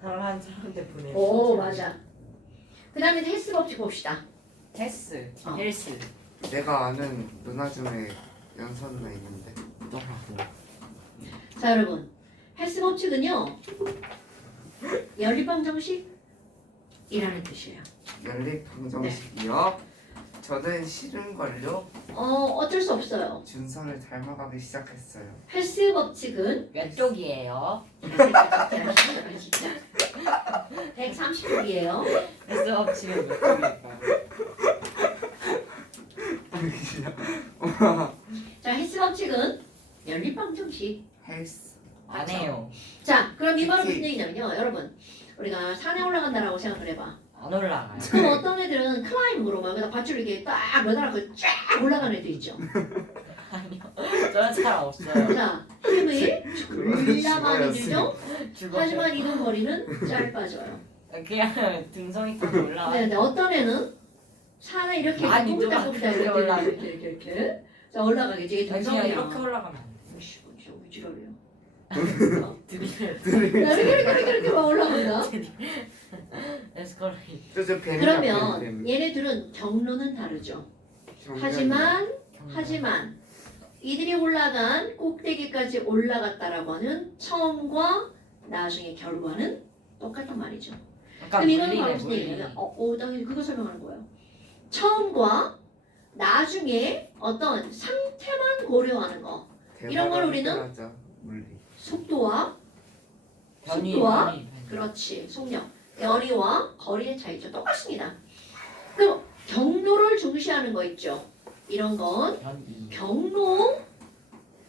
다른 사람한테 보내. 오 맞아. 그 다음에 헬스 법칙 봅시다. 헬스. 어. 헬스. 내가 아는 누나 중에 연서 누나 있는데 자 여러분 헬스 법칙은요 연립방정식이라는 뜻이에요. 연립 방정식이요? 저는 싫은걸요? 어쩔 수 없어요. 준서를 닮아가기 시작했어요. 헬스 법칙은 몇 쪽이에요? 130쪽이에요. 헬스 법칙은 몇 쪽일까요? 자 헬스 법칙은 연립방정식. 헬스 안 해요. 자 그럼 이 말은 무슨 그치. 얘기냐면요 여러분 우리가 산에 올라간다라고 생각을 해봐. 안 올라가요. 그럼 어떤 애들은 클라이밍으로 막 여기다 밧줄 이렇게 딱 매달아서 쫙 올라가는 애들 있죠. 아니요. 저는 잘 없어요. 자 힘이 졸라 많이 들죠. 죽어요. 하지만 이동 거리는 짧아져요. 그냥 등성이 타고 올라가. 네, 근데 어떤 애는 산에 이렇게 아니, 꼬불다 누가 꼬불다 그렇게 이렇게 올라가. 이렇게 자 올라가겠지. 이게 그냥 등성이야. 이렇게 올라가면 안 돼. 이씨, 진짜 왜 지랄이야. 드릴 야, 이렇게 막 올라간다. 에스컬레이터. 저 그러면 얘네들은 경로는 다르죠. 하지만 이들이 올라간 꼭대기까지 올라갔다라고 하는 처음과 나중에 결과는 똑같단 말이죠. 약간 그럼 이거는 물리네, 바로 무슨 물리. 얘기냐면 당연히 그거 설명하는 거예요. 처음과 나중에 어떤 상태만 고려하는 거. 이런 걸 우리는 물리 속도와 변이, 속도와 변이. 그렇지 속력, 거리와 거리의 차이죠. 똑같습니다. 그럼 경로를 중시하는 거 있죠. 이런 건 변이. 경로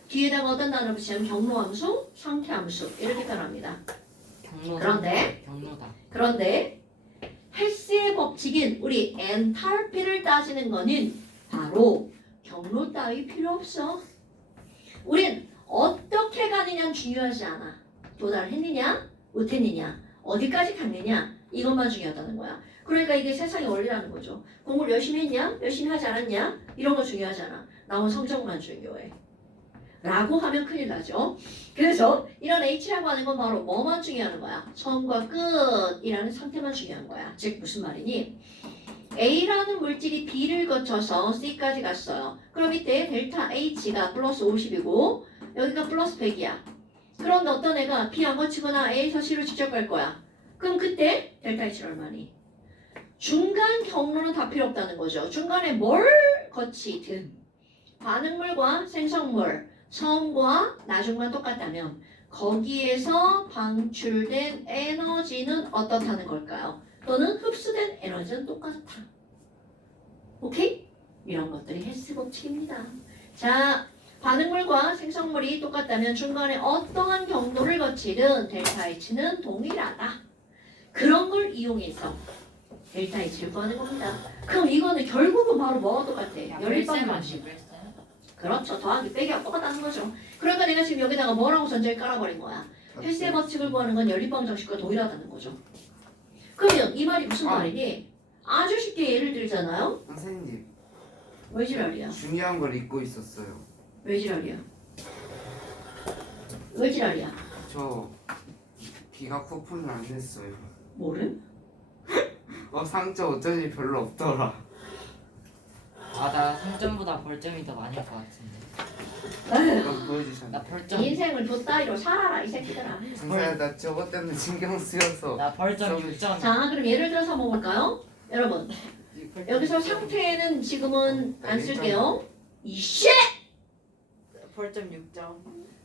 뒤에다가 어떤 단어를 붙이면 경로함수, 상태함수 이렇게 표현합니다. 경로다. 그런데 경로다. 헬스의 법칙인 우리 엔탈피를 따지는 거는 바로 경로 따위 필요 없어. 우린 어떻게 가느냐는 중요하지 않아. 도달했느냐, 못했느냐, 어디까지 갔느냐 이것만 중요하다는 거야. 그러니까 이게 세상의 원리라는 거죠. 공부를 열심히 했냐, 열심히 하지 않았냐 이런 거 중요하지 않아. 나온 성적만 중요해. 라고 하면 큰일 나죠. 그래서 이런 H라고 하는 건 바로 뭐만 중요한 거야? 처음과 끝이라는 상태만 중요한 거야. 즉 무슨 말이니? A라는 물질이 B를 거쳐서 C까지 갔어요. 그럼 이때 델타 H가 플러스 50이고 여기가 플러스 100이야. 그런데 어떤 애가 B 안 거치거나 A에서 C로 직접 갈 거야. 그럼 그때 델타 H는 얼마니? 중간 경로는 다 필요 없다는 거죠. 중간에 뭘 거치든 반응물과 생성물 처음과 나중만 똑같다면 거기에서 방출된 에너지는 어떻다는 걸까요? 또는 흡수된 에너지는 똑같다. 오케이? 이런 것들이 헬스 법칙입니다. 자, 반응물과 생성물이 똑같다면 중간에 어떠한 경로를 거치든 델타 H는 동일하다. 그런 걸 이용해서 델타 H를 구하는 겁니다. 그럼 이거는 결국은 바로 뭐가 똑같아? 연립방정식. 그렇죠. 더하기 빼기가 똑같다는 거죠. 그러니까 내가 지금 여기다가 뭐라고 전제를 깔아버린 거야. 헬스의 법칙을 구하는 건 연립방정식과 동일하다는 거죠. 그러면 이 말이 무슨 말이니? 아주 쉽게 예를 들잖아요. 선생님 왜 지랄이야? 중요한 걸 잊고 있었어요. 왜 지랄이야? 왜 지랄이야? 저 기가 쿠폰을 안 냈어요. 뭐를? 상처 어쩐지 별로 없더라. 나 상점보다 벌점이 더 많을 것 같은데. 에휴, 그럼 보여주셨네. 나 벌점. 인생을 줬다이로 살아라 이 새끼들아. 정사야 나 저것 때문에 신경 쓰여서. 나 벌점 6점. 자 그럼 예를 들어서 한번 볼까요? 여러분 여기서 상태는 지금은 안 쓸게요. 이씨! 벌점 6점.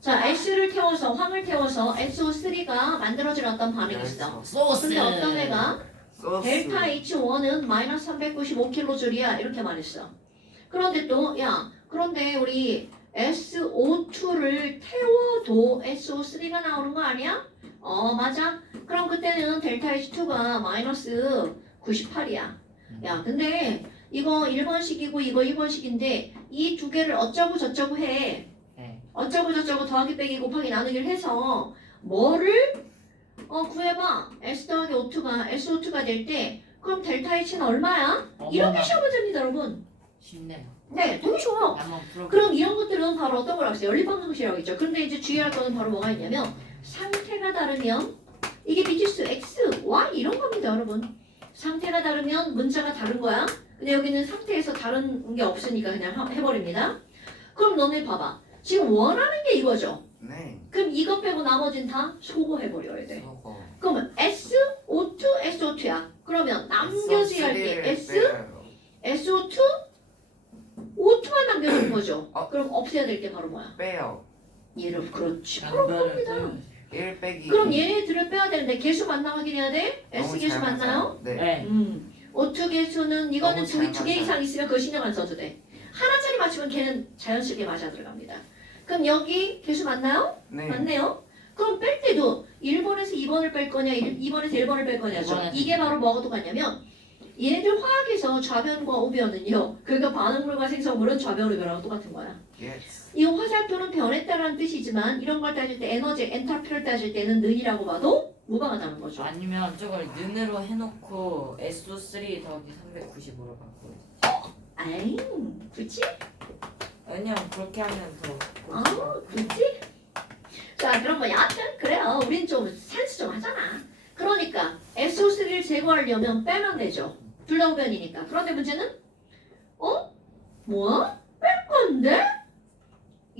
자 S를 태워서 황을 태워서 SO3가 만들어진 어떤 반응이 있어. 소스. 근데 어떤 애가 소스. 델타 H1은 마이너스 395kJ야 이렇게 말했어. 그런데 또 그런데 우리 SO2를 태워도 SO3가 나오는 거 아니야? 맞아. 그럼 그때는 델타 H2가 마이너스 98이야. 야 근데 이거 1번식이고 이거 2번식인데 이 두 개를 어쩌고 저쩌고 해. 네. 어쩌고 저쩌고 더하기 빼기 곱하기 나누기를 해서 뭐를 구해봐. S 더하기 O2가 SO2가 될 때 그럼 델타 H는 얼마야? 이렇게 시험을 됩니다 여러분. 쉽네요. 네 되게 쉬워요. 한번 풀어. 그럼 이런 것들은 바로 어떤 걸 하겠어요? 연립방정식이라고 있죠. 근데 이제 주의할 거는 바로 뭐가 있냐면 상태가 다르면 이게 비치수 X, Y 이런 겁니다, 여러분. 상태가 다르면 문자가 다른 거야. 근데 여기는 상태에서 다른 게 없으니까 그냥 해버립니다. 그럼 너네 봐봐. 지금 원하는 게 이거죠. 네. 그럼 이거 빼고 나머지는 다 소거해버려야 돼. 저거 그러면 SO2, SO2야. 그러면 남겨져야 할 게 S, SO2, O2만 남겨주는 거죠. 그럼 없애야 될 게 바로 뭐야? 빼요. 얘를 그렇지. 바로 양변을 겁니다. 1 빼기. 그럼 얘네들을 빼야 되는데 개수 맞나 확인해야 돼? S 너무 개수 잘 맞나요? 맞아요. 네. 네. O2 개수는 이거는 너무 잘 두 개 맞아요. 이상 있으면 그거 신경 안 써도 돼. 하나짜리 맞추면 걔는 자연스럽게 맞아 들어갑니다. 그럼 여기 개수 맞나요? 네. 맞네요. 그럼 뺄 때도 1번에서 2번을 뺄 거냐, 2번에서 1번을 뺄 거냐죠. 이번에는 이게 바로 뭐가 똑같냐면 얘네들 화학에서 좌변과 우변은요. 그러니까 반응물과 생성물은 좌변, 우변하고 똑같은 거야. 예스. 이 화살표는 변했다라는 뜻이지만 이런 걸 따질 때 에너지, 엔탈피를 따질 때는 는이라고 봐도 무방하다는 거죠. 아니면 저걸 는으로 해놓고 SO3 더하기 395로 바꿔. 아잉, 그치? 왜냐면 그렇게 하면 더. 아, 그치? 자, 그럼 뭐 여하튼 그래요. 우린 좀 센스 좀 하잖아. 그러니까 SO3를 제거하려면 빼면 되죠. 둘 다 우변이니까. 그런데 문제는 뭐야? 뺄 건데?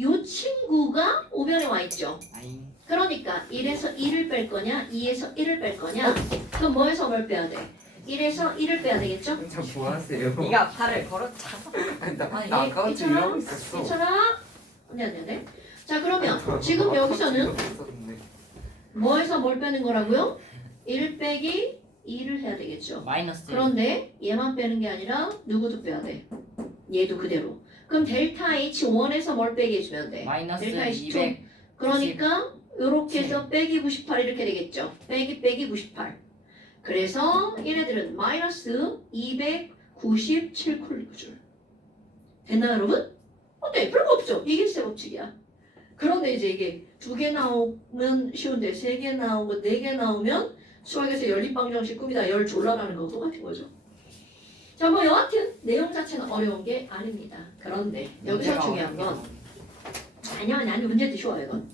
요 친구가 우변에 와 있죠. 아잉. 그러니까 1에서 2를 뺄 거냐, 2에서 1을 뺄 거냐. 그럼 뭐에서 뭘 빼야 돼? 1에서 1을 빼야 되겠죠? 혼자 뭐 하세요? 네가 팔을 걸었잖아. 나 아니, 아까부터 괜찮아? 이러고 있었어. 괜찮아? 네. 자, 그러면 지금 여기서는 뭐에서 뭘 빼는 거라고요? 1 빼기 2를 해야 되겠죠. 마이너스. 그런데 얘만 빼는 게 아니라 누구도 빼야 돼. 얘도 그대로. 그럼 델타 H1에서 뭘 빼게 해주면 돼? 마이너스 델타 H2. 200. 그러니까 이렇게 해서 빼기 98 이렇게 되겠죠. 빼기 98. 그래서 얘네들은 마이너스 297쿨리줄. 됐나요, 여러분? 어때? 별거 없죠? 이게 세 법칙이야. 그런데 이제 이게 2개 나오면 쉬운데 3개 나오고 4개 나오면 수학에서 연립방정식 꿈이다 열 졸라라는 거 똑같은 거죠. 자, 뭐 여하튼 내용 자체는 어려운 게 아닙니다. 그런데 여기서 중요한 건 아니 문제도 쉬워요 이건.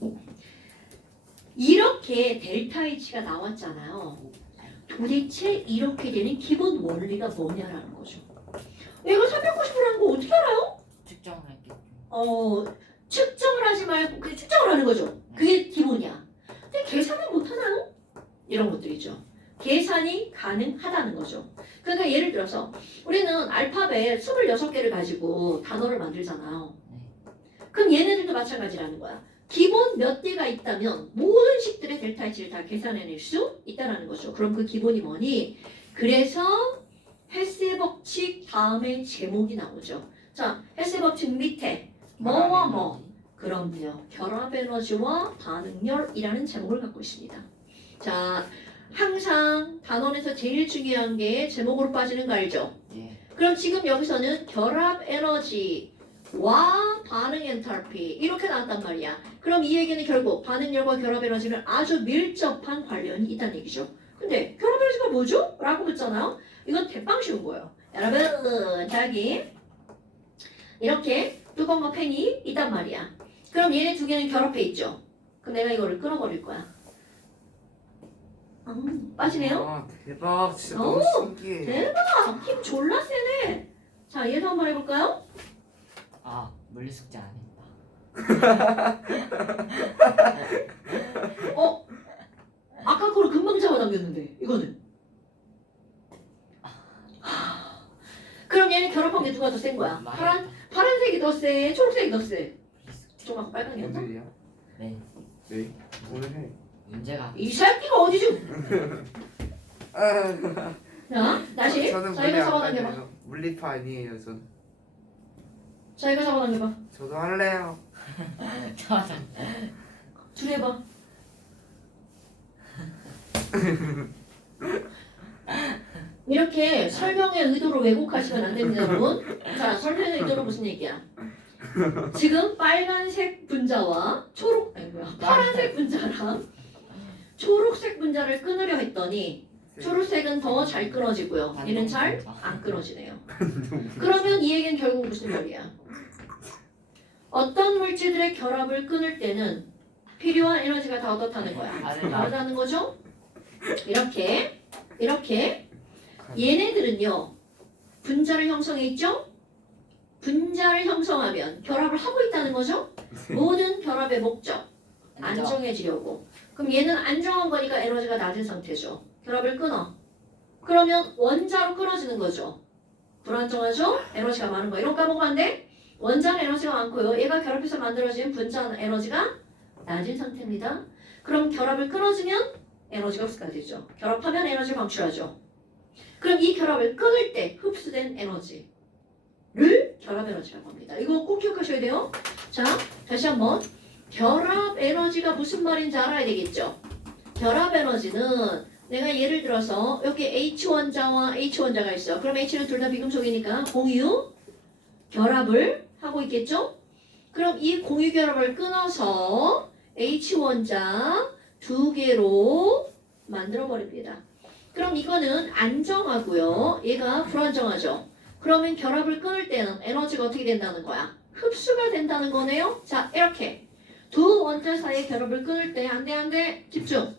이렇게 델타 H가 나왔잖아요. 도대체 이렇게 되는 기본 원리가 뭐냐라는 거죠. 이거 390이라는 거 어떻게 알아요? 측정을 할게. 측정을 하지 말고 그냥 측정을 하는 거죠. 그게 기본이야. 근데 계산을 못 하나요? 이런 것들이죠. 계산이 가능하다는 거죠. 그러니까 예를 들어서 우리는 알파벳 26개를 가지고 단어를 만들잖아요. 그럼 얘네들도 마찬가지라는 거야. 기본 몇 개가 있다면 모든 식들의 델타 H를 다 계산해낼 수 있다는 거죠. 그럼 그 기본이 뭐니? 그래서 헬스의 법칙 다음에 제목이 나오죠. 자, 헬스의 법칙 밑에 뭐와 뭐. 그럼요. 결합 에너지와 반응열이라는 제목을 갖고 있습니다. 자, 항상 단원에서 제일 중요한 게 제목으로 빠지는 거 알죠? 예. 그럼 지금 여기서는 결합 에너지와 반응 엔탈피 이렇게 나왔단 말이야. 그럼 이 얘기는 결국 반응열과 결합 에너지는 아주 밀접한 관련이 있다는 얘기죠. 근데 결합 에너지가 뭐죠? 라고 묻잖아요. 이건 대빵 쉬운 거예요. 여러분, 자 여기 이렇게 뚜껑과 펜이 있단 말이야. 그럼 얘네 두 개는 결합해 있죠. 그럼 내가 이거를 끊어버릴 거야. 빠지네요? 아 대박 진짜 오, 너무 신기해. 대박! 힘 졸라 세네. 자, 얘도 한번 해볼까요? 아, 물리 숙제 안 했다. 아까 거를 금방 잡아당겼는데 이거는. 그럼 얘는 결합한 게 누가 더 센 거야? 파란색이 더 세, 초록색이 더 세. 좀 아까 빨간이었나? 오늘이야? 네. 네? 오늘 해. 문제가 이 새끼가 어디 좀. 자, 다시. 저는 자, 물리 이거 안 잡아당겨봐. 다녀요. 물리파 아니에요 전. 자, 이거 잡아당겨봐. 저도 할래요. 맞아. 둘 해봐. 이렇게 설명의 의도를 왜곡하시면 안 됩니다, 여러분. 자, 설명의 의도는 무슨 얘기야? 지금 빨간색 분자와 파란색 분자랑 초록색 분자를 끊으려 했더니 초록색은 더 잘 끊어지고요. 얘는 잘 안 끊어지네요. 그러면 이 얘기는 결국 무슨 말이야? 어떤 물질들의 결합을 끊을 때는 필요한 에너지가 다 어떻다는 거야? 다르다는 거죠? 이렇게 얘네들은요 분자를 형성해 있죠? 분자를 형성하면 결합을 하고 있다는 거죠? 모든 결합의 목적 안정해지려고. 그럼 얘는 안정한 거니까 에너지가 낮은 상태죠. 결합을 끊어. 그러면 원자로 끊어지는 거죠. 불안정하죠? 에너지가 많은 거. 이런 거 까먹으면 안 돼? 원자는 에너지가 많고요. 얘가 결합해서 만들어진 분자는 에너지가 낮은 상태입니다. 그럼 결합을 끊어지면 에너지가 흡수가 되죠. 결합하면 에너지를 방출하죠. 그럼 이 결합을 끊을 때 흡수된 에너지를 결합 에너지라고 합니다. 이거 꼭 기억하셔야 돼요. 자, 다시 한번. 결합 에너지가 무슨 말인지 알아야 되겠죠? 결합 에너지는 내가 예를 들어서 여기 H 원자와 H원자가 있어. 그럼 H는 둘 다 비금속이니까 공유 결합을 하고 있겠죠? 그럼 이 공유 결합을 끊어서 H원자 2개로 만들어 버립니다. 그럼 이거는 안정하고요. 얘가 불안정하죠. 그러면 결합을 끊을 때는 에너지가 어떻게 된다는 거야? 흡수가 된다는 거네요. 자, 이렇게 두 원자 사이의 결합을 끊을 때 안 돼, 집중.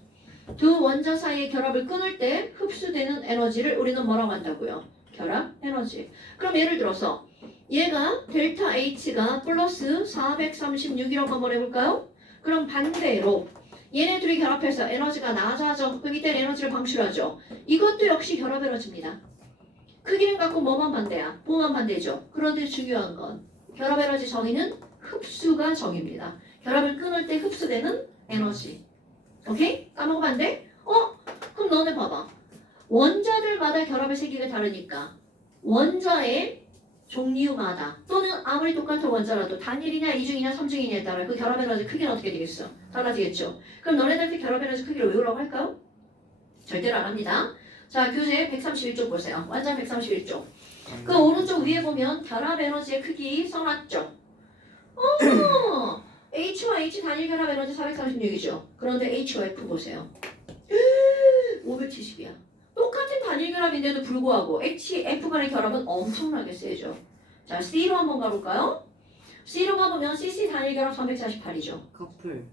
두 원자 사이의 결합을 끊을 때 흡수되는 에너지를 우리는 뭐라고 한다고요? 결합 에너지. 그럼 예를 들어서 얘가 델타 H가 플러스 436이라고 한번 해볼까요? 그럼 반대로 얘네 둘이 결합해서 에너지가 낮아져. 그럼 이때 에너지를 방출하죠. 이것도 역시 결합 에너지입니다. 크기는 갖고 뭐만 반대야? 뭐만 반대죠. 그런데 중요한 건 결합 에너지 정의는 흡수가 정의입니다. 결합을 끊을 때 흡수되는 에너지. 오케이? 까먹으면 안 돼? 그럼 너네 봐봐. 원자들마다 결합의 세기가 다르니까 원자의 종류마다 또는 아무리 똑같은 원자라도 단일이냐 이중이냐 삼중이냐에 따라 그 결합 에너지 크기는 어떻게 되겠어? 달라지겠죠. 그럼 너네들한테 결합 에너지 크기를 외우라고 할까요? 절대로 안 합니다. 자, 교재 131쪽 보세요. 완전 131쪽. 그 오른쪽 위에 보면 결합 에너지의 크기 써놨죠. H와 H 단일 결합 에너지 436이죠. 그런데 H와 F 보세요. 570이야. 똑같은 단일 결합인데도 불구하고 H, F 간의 결합은 엄청나게 세죠. 자, C로 한번 가볼까요? C로 가보면 CC 단일 결합 348이죠. 커플.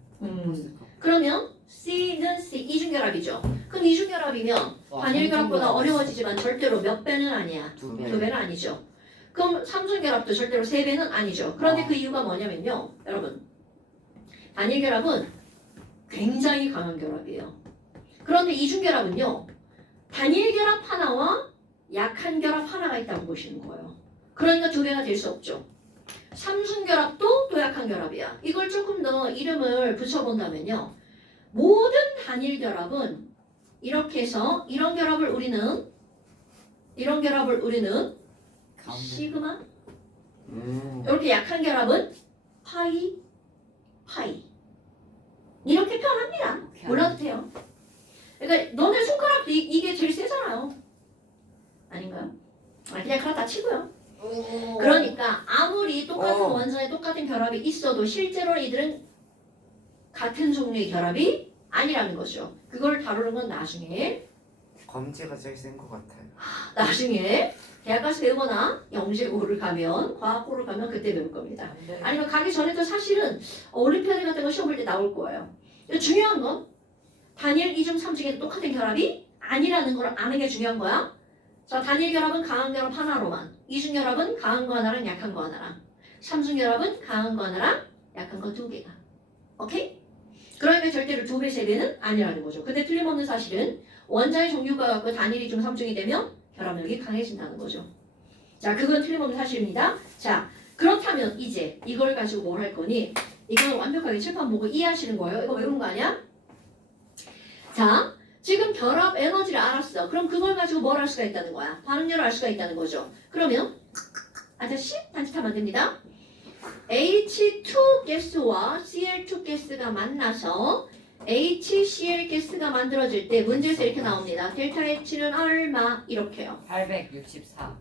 그러면 C는 C 이중결합이죠. 그럼 이중결합이면 단일 결합보다 어려워지지만 절대로 몇 배는 아니야. 2배. 2배는 아니죠. 그럼 삼중결합도 절대로 3배는 아니죠. 그런데 그 이유가 뭐냐면요. 여러분. 단일 결합은 굉장히 강한 결합이에요. 그런데 이중결합은요. 단일 결합 하나와 약한 결합 하나가 있다고 보시는 거예요. 그러니까 2배가 될 수 없죠. 삼중결합도 또 약한 결합이야. 이걸 조금 더 이름을 붙여본다면요. 모든 단일 결합은 이렇게 해서 이런 결합을 우리는 가운데. 시그마 이렇게 약한 결합은 파이 이렇게 표현합니다. 몰라도 돼요. 그러니까 너네 손가락도 이게 제일 세잖아요. 아닌가요? 그냥 그렇다 치고요. 그러니까 아무리 똑같은 원자에 똑같은 결합이 있어도 실제로 이들은 같은 종류의 결합이 아니라는 거죠. 그걸 다루는 건 나중에 검지가 제일 센 것 같아요. 대학 가서 배우거나 영재고를 가면 과학고를 가면 그때 배울 겁니다. 아니면 가기 전에도 사실은 올림피아드 같은 거 시험 볼 때 나올 거예요. 중요한 건 단일, 이중, 삼중에 똑같은 결합이 아니라는 걸 아는 게 중요한 거야. 자, 단일 결합은 강한 결합 하나로만, 이중 결합은 강한 거 하나랑 약한 거 하나랑, 삼중 결합은 강한 거 하나랑 약한 거 2개가. 오케이? 그러니까 절대로 2배, 3배는 아니라는 거죠. 근데 틀림없는 사실은 원자의 종류가 갖고 단일, 이중, 삼중이 되면 결합력이 강해진다는 거죠. 자, 그건 틀림없는 사실입니다. 자, 그렇다면 이제 이걸 가지고 뭘 할 거니? 이건 완벽하게 칠판 보고 이해하시는 거예요. 이거 외우는 거 아니야? 자, 지금 결합 에너지를 알았어. 그럼 그걸 가지고 뭘 할 수가 있다는 거야? 반응률을 알 수가 있다는 거죠. 그러면 아저씨 단축하면 됩니다. H2 가스와 Cl2 가스가 만나서 HCl 가스가 만들어질 때 문제에서 이렇게 나옵니다. 델타 H는 얼마? 이렇게요. 864.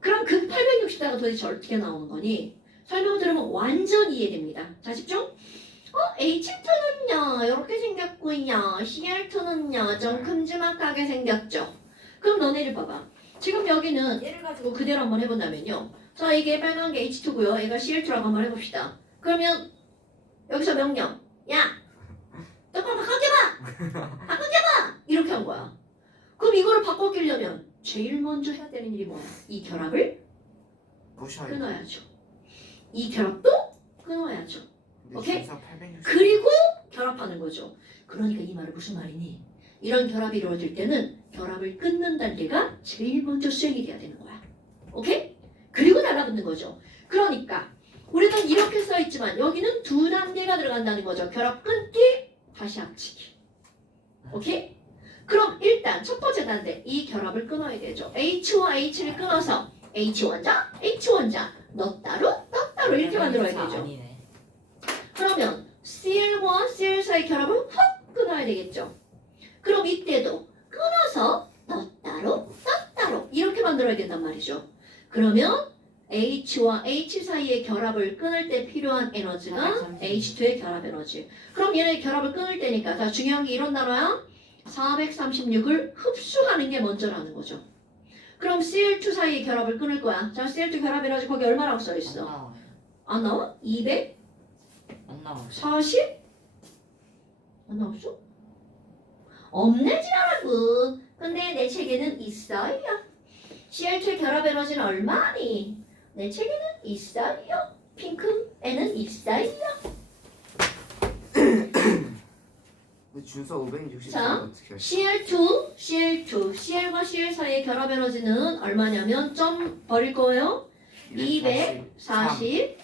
그럼 그 864가 도대체 어떻게 나오는 거니? 설명을 들으면 완전 이해됩니다. 자, 집중. H2는요 이렇게 생겼고요. Cl2는요 좀 큼지막하게 생겼죠. 그럼 너네를 봐봐. 지금 여기는 얘를 가지고 그대로 한번 해본다면요. 자, 이게 빨간 게 H2고요. 얘가 Cl2라고 한번 해봅시다. 그러면 여기서 명령. 야! 뚜껑 바꿔줘봐! 바꿔줘봐! 이렇게 한 거야. 그럼 이거를 바꿔끼려면 제일 먼저 해야 되는 일이 뭐야? 이 결합을 부셔요. 끊어야죠. 이 결합도 끊어야죠. 근데 오케이? 준서 860. 그리고 결합하는 거죠. 그러니까 이 말은 무슨 말이니? 이런 결합이 이루어질 때는 결합을 끊는 단계가 제일 먼저 수행이 돼야 되는 거야. 오케이? 그리고 달라붙는 거죠. 그러니까 우리는 이렇게 써 있지만 여기는 두 단계가 들어간다는 거죠. 결합 끊기, 다시 합치기. 오케이? 그럼 일단 첫 번째 단계, 이 결합을 끊어야 되죠. H와 H를 끊어서 H 원자, H 원자, 너 따로, 너 따로 이렇게 만들어야 되죠. 아니네. 그러면 Cl과 Cl 사이 결합을 확 끊어야 되겠죠. 그럼 이때도 끊어서 너 따로, 너 따로 이렇게 만들어야 된단 말이죠. 그러면 H와 H 사이의 결합을 끊을 때 필요한 에너지가 436. H2의 결합 에너지. 그럼 얘네 결합을 끊을 때니까 자 중요한 게 이런 단어야. 436을 흡수하는 게 먼저라는 거죠. 그럼 Cl2 사이의 결합을 끊을 거야. 자 Cl2 결합 에너지 거기 얼마라고 써 안 있어? 나와요. 안 나와? 240? 안 나와요. 안 나왔어? 없네 지랄하고. 근데 내 책에는 있어요. Cl2 결합 에너지는 얼마니? 내 책에는 있어요. 핑크에는 있어요. 근데 준서 560. 자, 어떻게 하시? Cl2, Cl과 Cl 사이의 결합 에너지는 얼마냐면 점 버릴 거예요. 240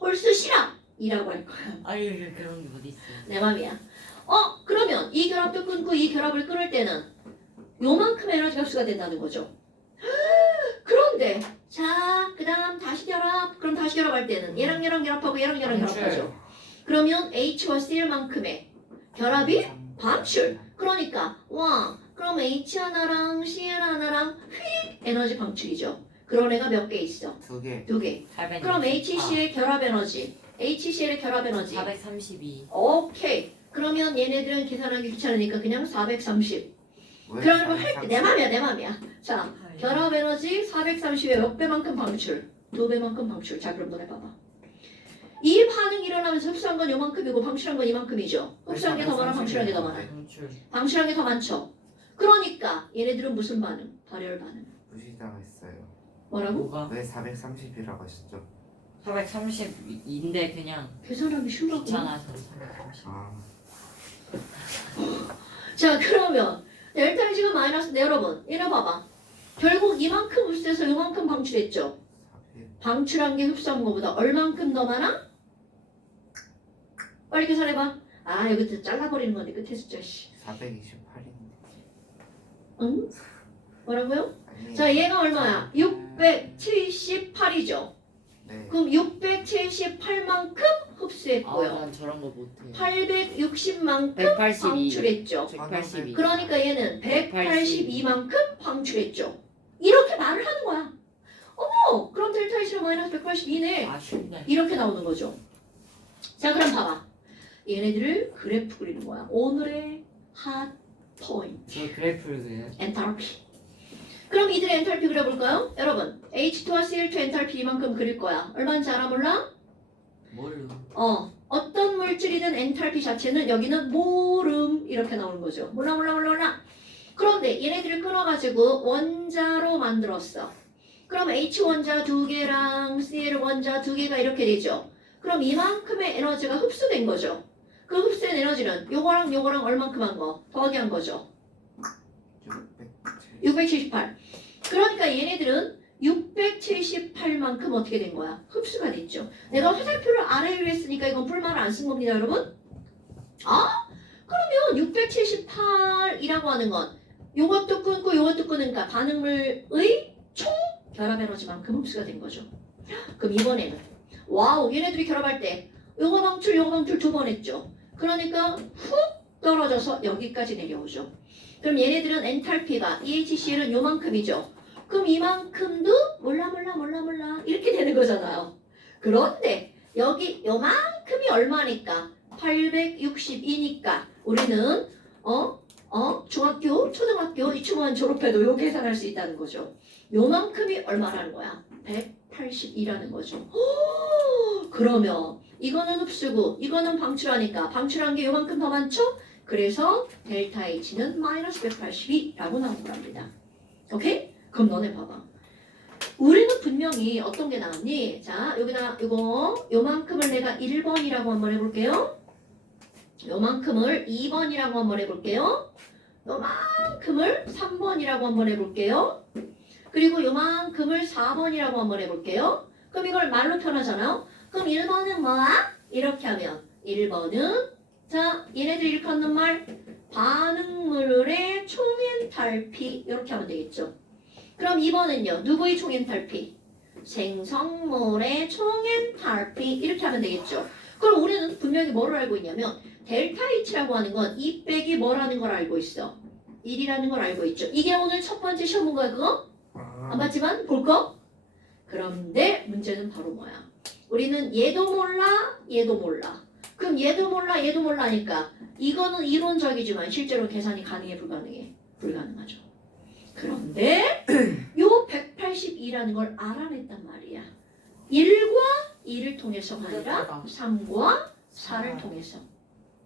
홀수 실합이라고 할 거야. 아유 그런 게 어디 있어? 내 맘이야. 그러면 이 결합도 끊고 이 결합을 끊을 때는 요만큼 에너지가 흡수가 된다는 거죠. 그런데 자, 그다음 다시 결합. 그럼 다시 결합할 때는 얘랑 얘랑 결합하고 얘랑 얘랑 결합하죠. 그러면 H와 Cl만큼의 결합이 방출. 그러니까 와, 그럼 H 하나랑 Cl 하나랑 휙 에너지 방출이죠. 그런 애가 몇 개 있어? 2개. 2개. 800. 그럼 HC의 결합 에너지, HCl의 결합 에너지. 432. 오케이. 그러면 얘네들은 계산하기 귀찮으니까 그냥 430. 왜 그런 거 할 때 430? 내 맘이야, 내 맘이야. 자, 결합 에너지 430에 몇 배만큼 방출? 2배만큼 방출. 자, 그럼 너네 봐봐. 이 반응이 일어나면서 흡수한 건 요만큼이고 방출한 건 이만큼이죠. 흡수한 게 더 많아, 방출한 게 더 많아. 방출. 방출한 게 더 많죠. 그러니까 얘네들은 무슨 반응? 발열 반응. 무시당했어요. 뭐라고? 뭐가? 왜 430이라고 하셨죠? 430인데 그냥 계산하기 쉬우라고. 귀찮아서 430. 아, 자, 그러면 델타 H가 마이너스인데 여러분, 얘네 봐봐. 결국 이만큼 흡수해서 이만큼 방출했죠. 400. 방출한 게 흡수한 거보다 얼만큼 더 많아? 빨리 계산해봐. 아, 여기 잘라버리는 건데 끝에 숫자 씨. 428인데. 응? 뭐라고요? 아니. 자, 얘가 얼마야? 678이죠. 네. 그럼 678만큼 흡수했고요. 아난 저런 거 못해. 860만큼 182. 방출했죠. 182. 그러니까 얘는 182만큼 방출했죠. 이렇게 말을 하는 거야. 어머, 그럼 델타 H는 마이너스 182네. 아쉽네. 이렇게 나오는 거죠. 자, 그럼 봐봐. 얘네들을 그래프 그리는 거야. 오늘의 핫 포인트. 저 그래프를 그려요. 엔탈피. 그럼 이들의 엔탈피 그려볼까요? 여러분, H2와 Cl2 엔탈피 이만큼 그릴 거야. 얼마인지 알아 몰라? 뭘로? 어떤 물질이든 엔탈피 자체는 여기는 모름 이렇게 나오는 거죠. 몰라. 그런데 얘네들을 끊어가지고 원자로 만들었어. 그럼 H 원자 2개랑 Cl 원자 2개가 이렇게 되죠. 그럼 이만큼의 에너지가 흡수된 거죠. 그 흡수된 에너지는 요거랑 요거랑 얼만큼 한 거? 더하기 한 거죠. 678. 그러니까 얘네들은 678만큼 어떻게 된 거야? 흡수가 됐죠. 내가 화살표를 아래로 했으니까 이건 풀말을 안 쓴 겁니다, 여러분. 그러면 678이라고 하는 건 요것도 끊고 요것도 끊으니까 반응물의 총 결합 에너지만큼 흡수가 된 거죠. 그럼 이번에는 와우, 얘네들이 결합할 때 요거 방출 두 번 했죠. 그러니까 훅 떨어져서 여기까지 내려오죠. 그럼 얘네들은 엔탈피가 EHCl은 요만큼이죠. 그럼 이만큼도 몰라 이렇게 되는 거잖아요. 그런데 여기 요만큼이 얼마니까? 862니까 우리는 중학교, 초등학교 이충원 졸업해도 요 계산할 수 있다는 거죠. 요만큼이 얼마라는 거야? 182라는 거죠. 그러면 이거는 흡수고 이거는 방출하니까 방출한 게 요만큼 더 많죠? 그래서 델타 H는 마이너스 182라고 나온 거랍니다. 오케이? 그럼 너네 봐봐. 우리는 분명히 어떤 게 나왔니? 자, 여기다 요만큼을 내가 1번이라고 한번 해볼게요. 요만큼을 2번이라고 한번 해볼게요. 요만큼을 3번이라고 한번 해볼게요. 그리고 요만큼을 4번이라고 한번 해볼게요. 그럼 이걸 말로 표현하잖아요. 그럼 1번은 뭐야? 이렇게 하면 1번은 자 얘네들 일컫는 말 반응물의 총엔탈피 이렇게 하면 되겠죠. 그럼 2번은요. 누구의 총엔탈피? 생성물의 총엔탈피 이렇게 하면 되겠죠. 그럼 우리는 분명히 뭐를 알고 있냐면 델타 H라고 하는 건 2 빼기 뭐라는 걸 알고 있어. 1이라는 걸 알고 있죠. 이게 오늘 첫 번째 시험 본 거야 그거? 안 봤지만 볼 거? 그런데 문제는 바로 뭐야? 우리는 얘도 몰라 얘도 몰라. 그럼 얘도 몰라 얘도 몰라 하니까 이거는 이론적이지만 실제로 계산이 가능해 불가능해? 불가능하죠. 그런데 요 182라는 걸 알아냈단 말이야. 1과 2를 통해서가 아니라 3과 4를 통해서.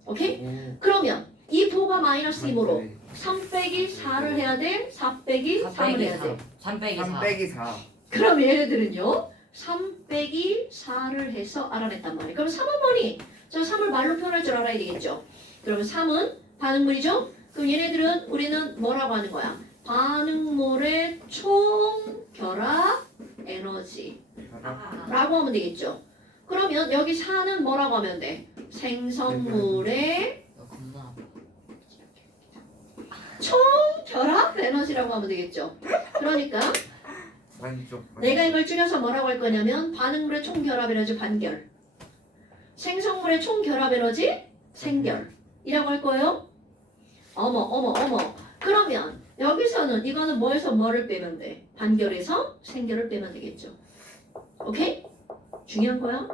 오케이? 오. 그러면 이 부호가 마이너스 2으로 3 빼기 4를 해야 돼? 4 빼기 3을 해야 돼? 3 빼기 4. 3 빼기 4. 그럼 얘네들은요 3 빼기 4를 해서 알아냈단 말이에요. 그럼 3은 뭐니? 자 3을 말로 표현할 줄 알아야 되겠죠. 그러면 3은 반응물이죠. 그럼 얘네들은 우리는 뭐라고 하는 거야? 반응물의 총 결합 에너지 라고 하면 되겠죠. 그러면 여기 4는 뭐라고 하면 돼? 생성물의 너 겁나 아파. 총 결합 에너지라고 하면 되겠죠. 그러니까 왼쪽. 내가 이걸 줄여서 뭐라고 할 거냐면 반응물의 총 결합 에너지 반결, 생성물의 총 결합 에너지 생결이라고 할 거예요. 어머. 그러면 여기서는 이거는 뭐에서 뭐를 빼면 돼? 반결에서 생결을 빼면 되겠죠. 오케이? 중요한 거야.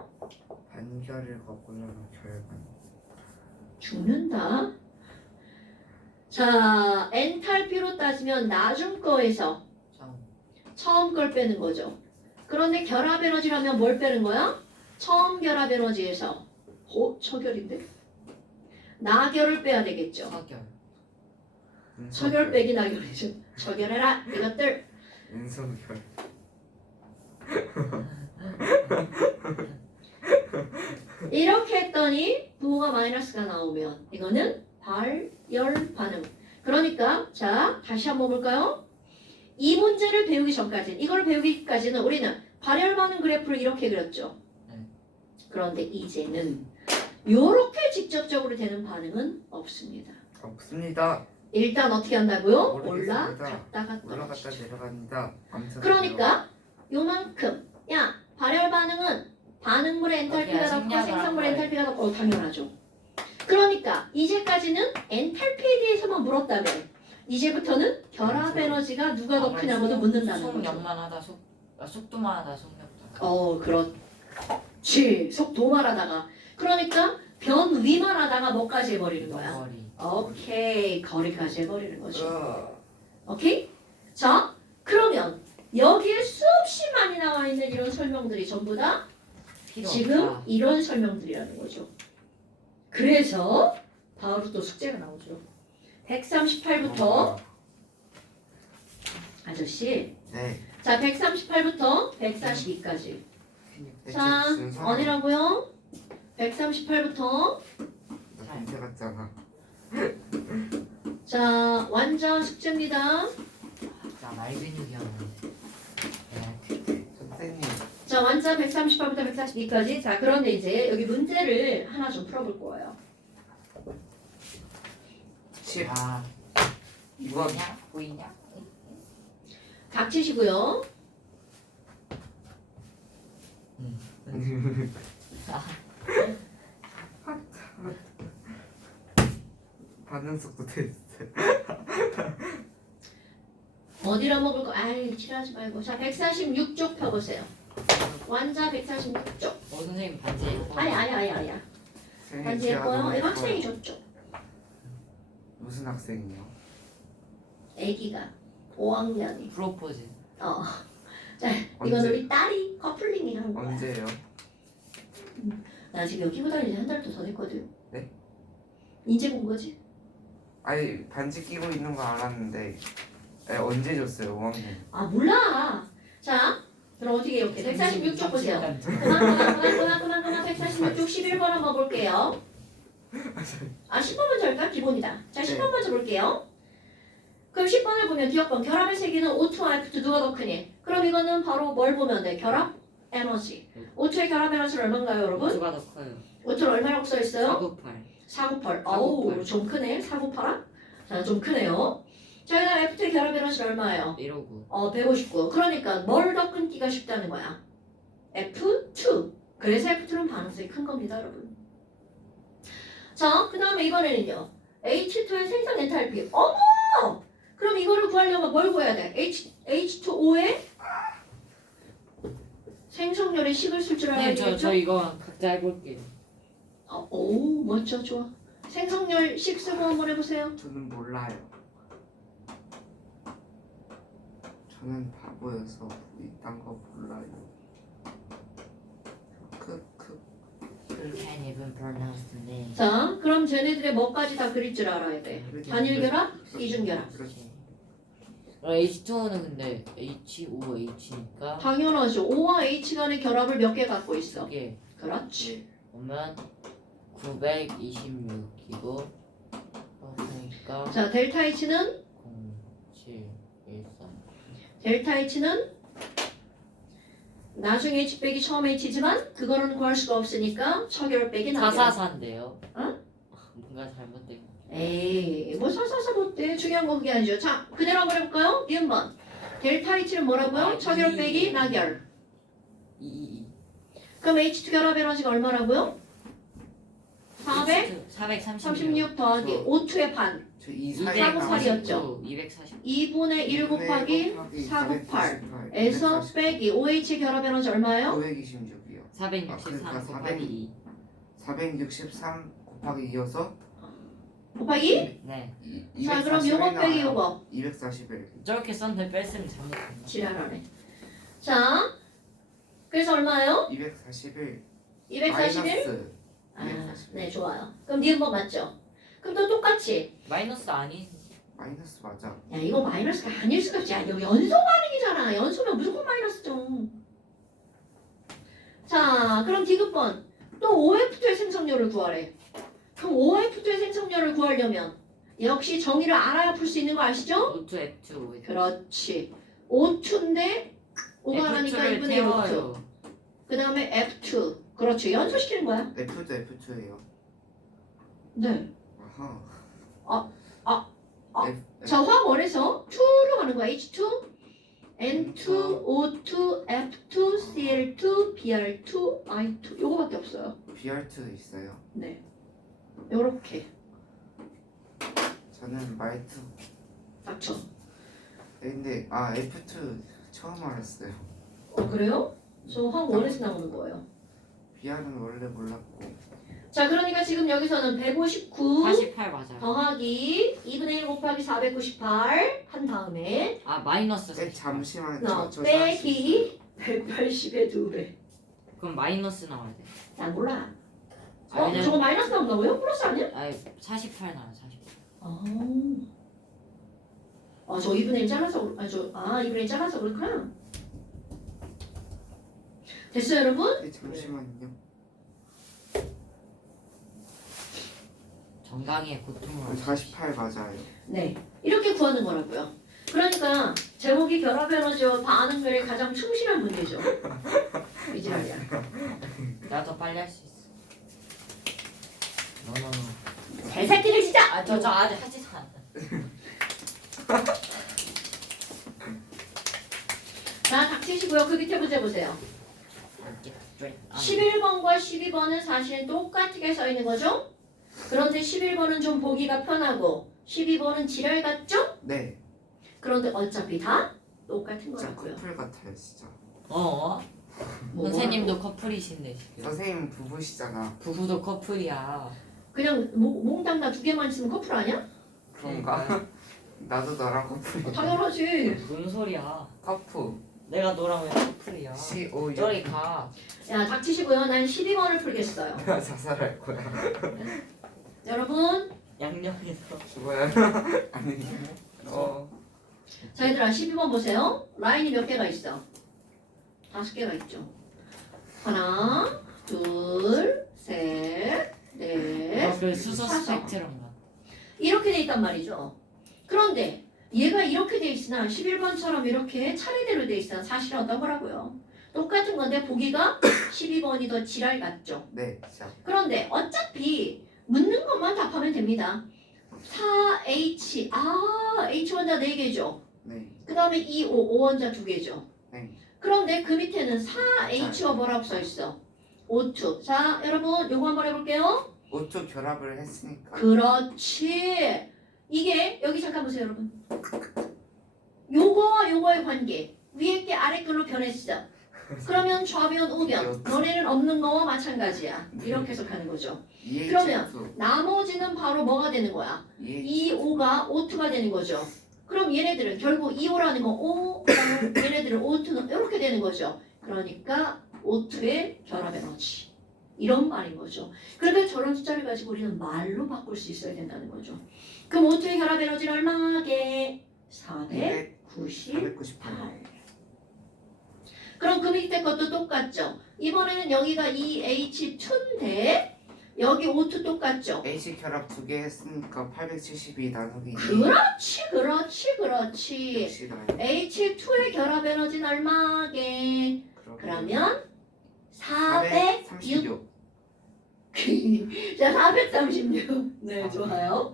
반결을 거꾸로 절반. 죽는다. 자, 엔탈피로 따지면 나중 거에서 처음 걸 빼는 거죠. 그런데 결합 에너지라면 뭘 빼는 거야? 처음 결합 에너지에서 처결인데? 나결을 빼야 되겠죠. 사결. 처결 빼기 나결이죠. 처결해라 이것들. 은성결. 이렇게 했더니 부호가 마이너스가 나오면 이거는 발열 반응. 그러니까 자 다시 한번 볼까요? 이 문제를 배우기 전까지는 이걸 배우기까지는 우리는 발열 반응 그래프를 이렇게 그렸죠. 네. 그런데 이제는 이렇게 직접적으로 되는 반응은 없습니다. 없습니다. 일단 어떻게 한다고요? 모르겠습니다. 올라갔다가 올라갔다 떨어지죠. 내려갑니다. 암튼 그러니까 요만큼 야 발열 반응은 반응물의 엔탈피가 어디야, 높고 생략을 생성물의 한 거예요. 엔탈피가 높고 당연하죠. 그러니까 이제까지는 엔탈피에 대해서만 물었다면 이제부터는 결합 에너지가 누가 더 크냐고도 묻는다는 거죠. 속력만 하다 속도만 하다 속력. 그렇지. 속도만 하다가 그러니까 변 위만 하다가 뭐까지 해버리는 거야? 거리. 오케이 거리까지 해버리는 거죠. 어. 오케이? 자 그러면 여기에 수없이 많이 나와 있는 이런 설명들이 전부 다 필요 지금 없다. 이런 설명들이라는 거죠. 그래서 바로 또 숙제가 나오죠. 138부터 아저씨 네. 자 138부터 142까지 자 순서. 어디라고요? 138부터 나 공태 같잖아. 자 완전 숙제입니다. 나 말근육이었는데. 선생님. 자 완전 138부터 142까지 자 그런데 이제 여기 문제를 하나 좀 풀어볼 거예요. 10. 아, 2번. 보이냐? 닥치시고요. 반응 속도 테스트. 어디로 한번 볼 거? 아이 칠하지 말고 자 146쪽 펴보세요. 완자 146쪽. 선생님 반지 예뻐. 아야. 반지 예뻐요? 이 학생이 줬죠. 무슨 학생이요? 애기가 5학년이. 프로포즈. 자 이건 언제? 우리 딸이 커플링이 한 거야. 언제요? 나 지금 여기 끼고 다니지 한 달도 더 됐거든. 네? 이제 본 거지? 아니 반지 끼고 있는 거 알았는데 언제 줬어요? 5학년. 아 몰라. 자 그럼 어떻게 이렇게 146쪽 보세요. 그만 146쪽 11번 한번 볼게요. 아 10번 먼저 할까? 기본이다. 자 10번 먼저 볼게요. 그럼 10번을 보면 기억번 결합의 세기는 O2와 F2 누가 더 크니? 그럼 이거는 바로 뭘 보면 돼? 결합 에너지. O2의 결합 에너지는 얼마인가요 여러분? 누가 더 커요? O2는 얼마라고 써있어요? 498. 498. 어우 좀 크네. 498아? 자 좀 크네요. 자 그다음 F2의 결합 에너지는 얼마예요? 159. 159. 그러니까 뭘 더 끊기가 쉽다는 거야? F2. 그래서 F2는 반응성이 큰 겁니다, 여러분. 자, 그 다음에 이번에는요. H2의 생성 엔탈피. 어머! 그럼 이거를 구하려면 뭘 구해야 돼? H2O의 생성률의 식을 쓸 줄 알아야 네, 되겠죠? 저 이거 각자 해볼게요. 오, 멋져, 좋아. 생성률 식 쓰고 한번 해보세요. 저는 몰라요. 저는 바보여서 이딴 거 몰라요. You can't even pronounce the name. 자, 그럼 쟤네들의 뭐까지 다 그릴 줄 알아야 돼? 단일 결합, 이중 결합. H2O는 근데 HOH니까 당연하죠. O와 H 간의 결합을 몇 개 갖고 있어? 이게 그렇지. 보면 926이고 그러니까 자, 델타 H는 0713. 델타 H는 나중에 H 빼기 처음 H지만 그거는 구할 수가 없으니까 처결 빼기 나겨. 444인데요. 어? 뭔가 잘못된 거. 에이, 뭐 444 못돼. 중요한 건 그게 아니죠. 자, 그대로 한번 해볼까요? 니은번. 델타 H는 뭐라고요? 처결 빼기 나결. 222. 그럼 H2 결합 에너지가 얼마라고요? 436 436 더하기 5,2의 반. 저 2, 498이었죠. 240. 2분의 1 곱하기 498 에서 빼기 OH의 결합 에너지 얼마예요? 526이요. 463 그러니까 곱하기 2. 463 곱하기 2여서 곱하기? 네. 자, 그럼 요거 빼기 요거. 241. 저렇게 썼는데 뺐으면 잘못했나? 지랄하네. 자, 그래서 얼마예요? 241. 241? 마이너스. 아, 네, 좋아요. 그럼 니은번 맞죠? 그럼 또 똑같이. 마이너스 아니? 마이너스 맞아. 야, 이거 마이너스가 아닐 수가 없지. 야, 이거 연소 반응이잖아. 연소면 무조건 마이너스죠. 자, 그럼 디귿번. 또 OF2의 생성률을 구하래. 그럼 OF2의 생성률을 구하려면 역시 정의를 알아야 풀 수 있는 거 아시죠? O2 F2 O2. 그렇지. O2인데 5가 하나니까 2분의 1 O2. 그 다음에 F2. 그렇죠. 연소시키는 거야. F도 F2예요. 네. 아하. 자, 화원에서 2로 가는 거야. H2, N2, O2, F2, Cl2, Br2, I2. 요거밖에 없어요. BR2도 있어요. 네. 요렇게. 저는 말투. 맞죠? 근데 F2 처음 알았어요. 그래요? 저 화원에서 나오는 거예요. BR은 원래 몰랐고. 자, 그러니까 지금 여기서는 159 48 맞아요. 더하기 2분의 1 곱하기 498 한 다음에 마이너스 40. 잠시만요. 저 빼기 180의 2배. 그럼 마이너스 나와야 돼. 난 몰라. 왜냐면- 저거 마이너스 나온다고요? 플러스 아니야? 아니 48 나와요. 48. 저 2분의 1 잘라서 2분의 1 잘라서 그렇구나. 됐어요, 여러분? 잠시만요. 정강이의 고통을 48 맞아요. 네. 이렇게 구하는 거라고요. 그러니까 제목이 결합 에너지와 반응률에 가장 충실한 문제죠. 이지랄이야. 내가 더 빨리 할 수 있어. 노노노. 개새끼들 진짜! 저 아직 하지도 않아. 자, 닥치시고요. 그 밑에 문제 보세요. 11번과 12번은 사실 똑같게 써 있는 거죠? 그런데 11번은 좀 보기가 편하고 12번은 지랄 같죠? 네. 그런데 어차피 다 똑같은 진짜 거라고요. 커플 같아요, 진짜. 뭐가? 선생님도 커플이신데 지금. 선생님 부부시잖아. 부부도 커플이야. 그냥 몽땅 다 두 개만 있으면 커플 아니야? 그런가? 나도 너랑 커플. 당연하지. 무슨 소리야? 커플. 내가 너랑 왜 커플이야? C-O-U. 저리 가. 야, 닥치시고요. 난 12번을 풀겠어요. 내가 자살할 거야. 여러분, 양념해서. 죽어요. 아니. 자 얘들아 12번 보세요. 라인이 몇 개가 있어? 5개가 있죠. 하나, 둘, 셋, 넷, 그 수소 사서. 스펙트럼 같아. 이렇게 돼 있단 말이죠. 그런데 얘가 이렇게 돼 있으나 11번처럼 이렇게 차례대로 돼 있으나 사실은 어떤 거라고요? 똑같은 건데 보기가 12번이 더 지랄 같죠. 네, 진짜. 그런데 어차피 묻는 것만 답하면 됩니다. 4H H 원자 4개죠. 네. 그 다음에 2O 원자 2개죠. 네. 그런데 그 밑에는 4H가 뭐라고 써있어? O2. 자 여러분 요거 한번 해볼게요. O2 결합을 했으니까. 그렇지. 이게 여기 잠깐 보세요 여러분. 요거와 요거의 관계 위에 게 아래 걸로 변했어. 그러면 좌변 우변 너네는 없는 거와 마찬가지야. 이렇게 해석하는 거죠. 그러면 나머지는 바로 뭐가 되는 거야? 2O가 O2가 되는 거죠. 그럼 얘네들은 결국 2O라는 거 O, 얘네들은 O2는 이렇게 되는 거죠. 그러니까 O2의 결합 에너지. 이런 말인 거죠. 그러면 저런 숫자를 가지고 우리는 말로 바꿀 수 있어야 된다는 거죠. 그럼 O2의 결합 에너지는 얼마게? 498. 498. 그럼 그 밑에 것도 똑같죠. 이번에는 여기가 2H2인데 여기 O2 똑같죠. H 결합 2개 했으니까 872 나누기 2. 그렇지. 역시나요. H2의 결합 에너지는 얼마게? 그러면 436. 436. 자, 436. 네, 좋아요.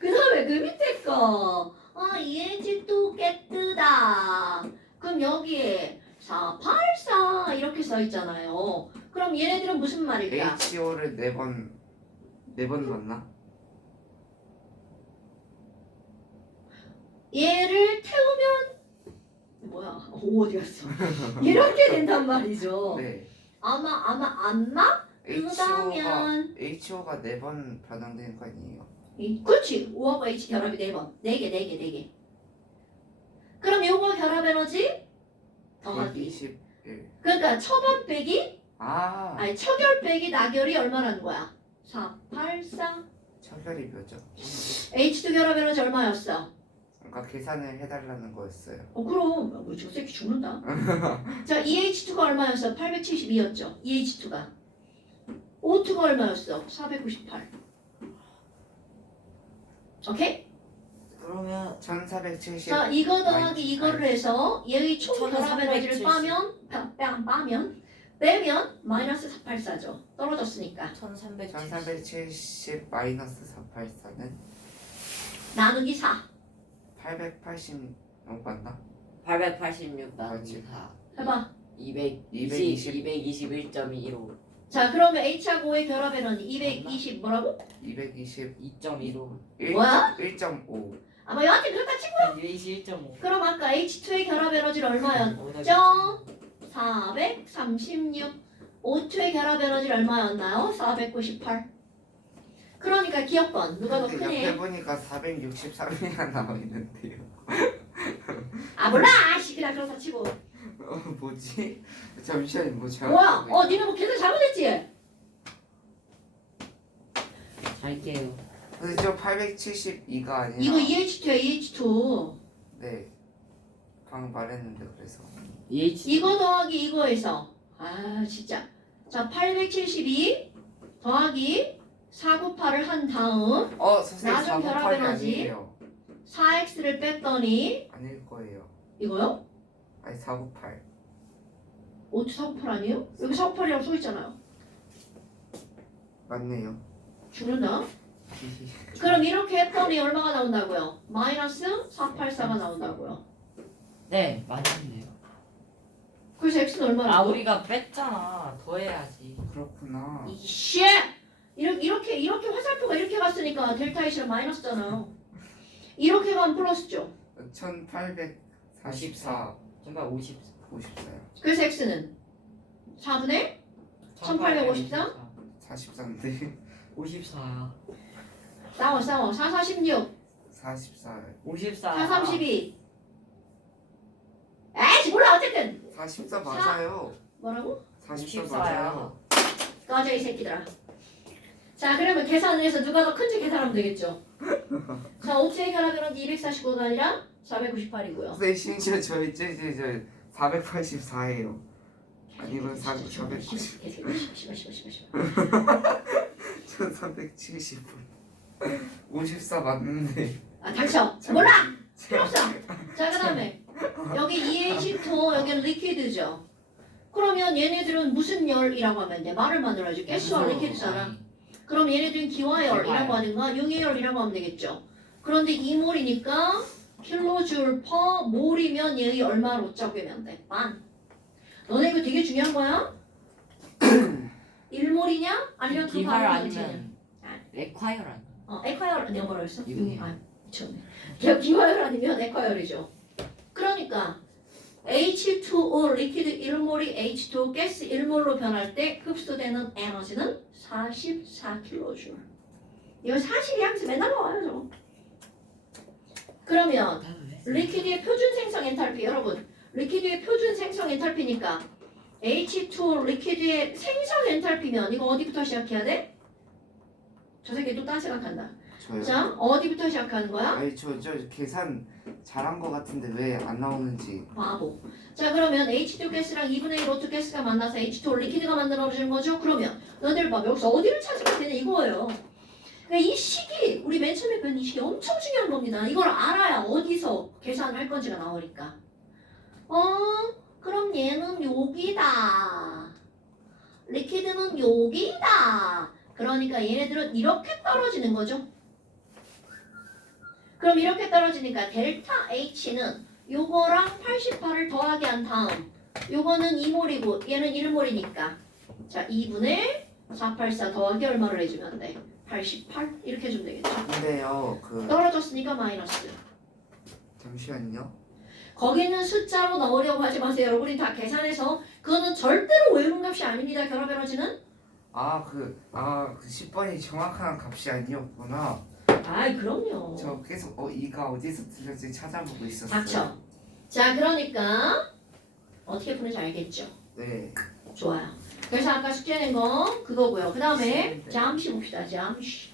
그 다음에 그 밑에 거. EH2 깨뜨다. 그럼 여기에 484 이렇게 써 있잖아요. 그럼 얘네들은 무슨 말일까? HO를 4번 맞나? 얘를 태우면 뭐야? 오 어디 갔어? 이렇게 된단 말이죠. 네. 아마 그러면 HO가 4번 변형되는 거 아니에요? 그렇지. 5하고 H 결합이 4번. 4개. 그럼 요거 결합 에너지 더하기. 21. 그러니까 처번 빼기 아, 처결 빼기 나결이 얼마라는 거야? 484. 처결이 몇죠? H2 결합 에너지 얼마였어? 그러니까 계산을 해달라는 거였어요. 그럼 저 새끼 죽는다. 자, EH2가 얼마였어? 872였죠. EH2가. O2가 얼마였어? 498. 오케이? 그러면 1470. 자, 이거 더하기 마이너스 이거를 해서 얘의 총 결합 1370. 에너지를 빼면 마이너스 484죠. 떨어졌으니까. 1370. 1470 마이너스 484는 나누기 4. 880 맞나? 886 나누기 맞지. 4. 해봐. 221.215. 자, 그러면 H하고 O의 결합 에너지 220 뭐라고? 220 2.15. 뭐야? 1.5. 아마 여하튼 그렇다 치고. 221.5. 그럼 아까 H2의 결합 에너지는 얼마였죠? 436. O2의 결합 에너지는 얼마였나요? 498. 그러니까 기억번 누가 더 근데 크니? 옆에 보니까 463이나 나와 있는데요. 몰라. 그냥 그렇다 치고. 뭐지? 잠시만 뭐 잘못. 뭐야? 니네 뭐 계산 잘못했지? 갈게요. 근데 저 872가 아니라. 이거 EH2야 EH2. 네. 방금 말했는데 그래서. 이거 더하기 이거에서 진짜. 자, 872 더하기 498을 한 다음 선생님 나중 결합 498이 에너지. 아니에요. 4x를 뺐더니 아닐 거예요. 이거요? 아니 498. O2 498 아니에요? 여기 498이라고 써있잖아요. 맞네요. 죽는다. 그럼 이렇게 했더니 얼마가 나온다고요? 마이너스 484가 나온다고요. 네, 맞았네요. 그래서 x는 얼마라고? 우리가 뺐잖아. 더해야지. 그렇구나. 이씨! 이렇게 화살표가 이렇게 갔으니까 델타 H는 마이너스잖아요. 이렇게 가면 플러스죠. 1844. 정말 50. 54요. 그래서 x는 4분의 1854? 43인데 54야. 싸워 446 44. 54. 432 에이씨 몰라 어쨌든 44 맞아요. 뭐라고? 44 54야. 맞아요. 꺼져 이 새끼들아. 자, 그러면 계산을 해서 누가 더 큰지 계산하면 되겠죠. 자, 5트 해결하면 249가 아니라 498이고요. 선생님 심지어 저 484예요. 아니면 490. 전 370분. 54 맞는데. 아, 닥쳐. 몰라. 필요 없어. 자, 그다음에 여기 EH2 여기는 리퀴드죠. 그러면 얘네들은 무슨 열이라고 하면 돼? 말을 만들어야지. 가스와 리퀴드잖아. 그럼 얘네들은 기화열이라고 하든가 용해열이라고 하면 되겠죠. 그런데 2몰이니까 킬로줄 퍼 몰이면 얘의 얼마로 적으면 돼? 만. 너네 이거 되게 중요한 거야? 1몰이냐? 아니면 그 기활 반응 아니면 에콰이얼 아니면 에콰이얼 내가 뭐라 했어? 용해열. 아, 미쳤네. 기화열 아니면 에콰이얼이죠. 그러니까 H2O 리퀴드 1몰이 H2O 가스 1몰로 변할 때 흡수되는 에너지는 44kJ. 이거 사실이 항상 맨날 나와요, 저거. 그러면 리퀴드의 표준 생성 엔탈피 여러분, 리퀴드의 표준 생성 엔탈피니까 H2O 리퀴드의 생성 엔탈피면 이거 어디부터 시작해야 돼? 저 새끼 또 딴 생각한다. 저요? 자, 어디부터 시작하는 거야? 아니 저 계산 잘한 거 같은데 왜 안 나오는지. 바보. 자, 그러면 H2 가스랑 2분의 1 O2 가스가 만나서 H2O 리퀴드가 만들어지는 거죠? 그러면 너희들 봐. 여기서 어디를 찾으면 되냐 이거예요. 그러니까 이 식이 우리 맨 처음에 배운 이 식이 엄청 중요한 겁니다. 이걸 알아야 어디서 계산할 건지가 나오니까. 그럼 얘는 여기다. 리퀴드는 여기다. 그러니까 얘네들은 이렇게 떨어지는 거죠. 그럼 이렇게 떨어지니까 델타 H는 요거랑 88을 더하게 한 다음 요거는 2몰이고 얘는 1몰이니까 자 2분의 484 더하기 얼마를 해주면 돼? 88 이렇게 해주면 되겠죠. 근데요 떨어졌으니까 마이너스. 잠시만요. 거기는 숫자로 넣으려고 하지 마세요. 여러분이 다 계산해서 그거는 절대로 외운 값이 아닙니다. 결합 에너지는. 그 10번이 정확한 값이 아니었구나. 아이 그럼요. 저 계속 이가 어디서 틀렸지 찾아보고 있었어요. 닥쳐. 자 그러니까 어떻게 푸는지 알겠죠? 네. 좋아요. 그래서 아까 숙제 낸 거 그거고요. 그 다음에 잠시 봅시다. 잠시.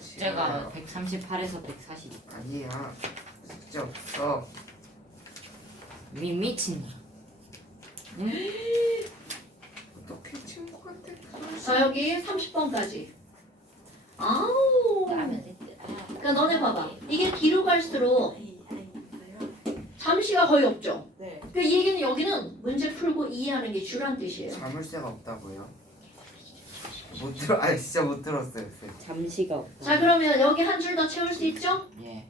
숫자가 138에서 140. 아니야. 숙제 없어. 미친다. 어떻게 친구한테 그럴 수? 자 여기 30번까지. 아우. 그러니까 너네 봐봐. 이게 뒤로 갈수록 잠시가 거의 없죠. 네. 그러니까 이 얘기는 여기는 문제 풀고 이해하는 게 주란 뜻이에요. 자물쇠가 없다고요? 못 들어. 아니 진짜 못 들었어요. 쌤. 잠시가 없다. 자 그러면 여기 한 줄 더 채울 수 있죠? 예.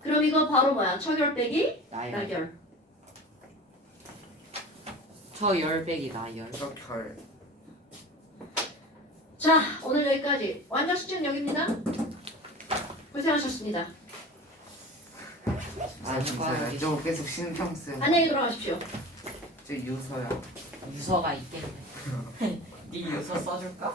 그럼 이거 바로 뭐야? 처결 빼기 나열. 나결. 저 열백이 나열. 저 결. 자 오늘 여기까지. 완전 숙제는 여기입니다. 고생하셨습니다. 진짜 저 계속 신경 쓰여. 안녕히 돌아가십시오. 저 유서야. 유서가 있겠네. 네 유서 써줄까?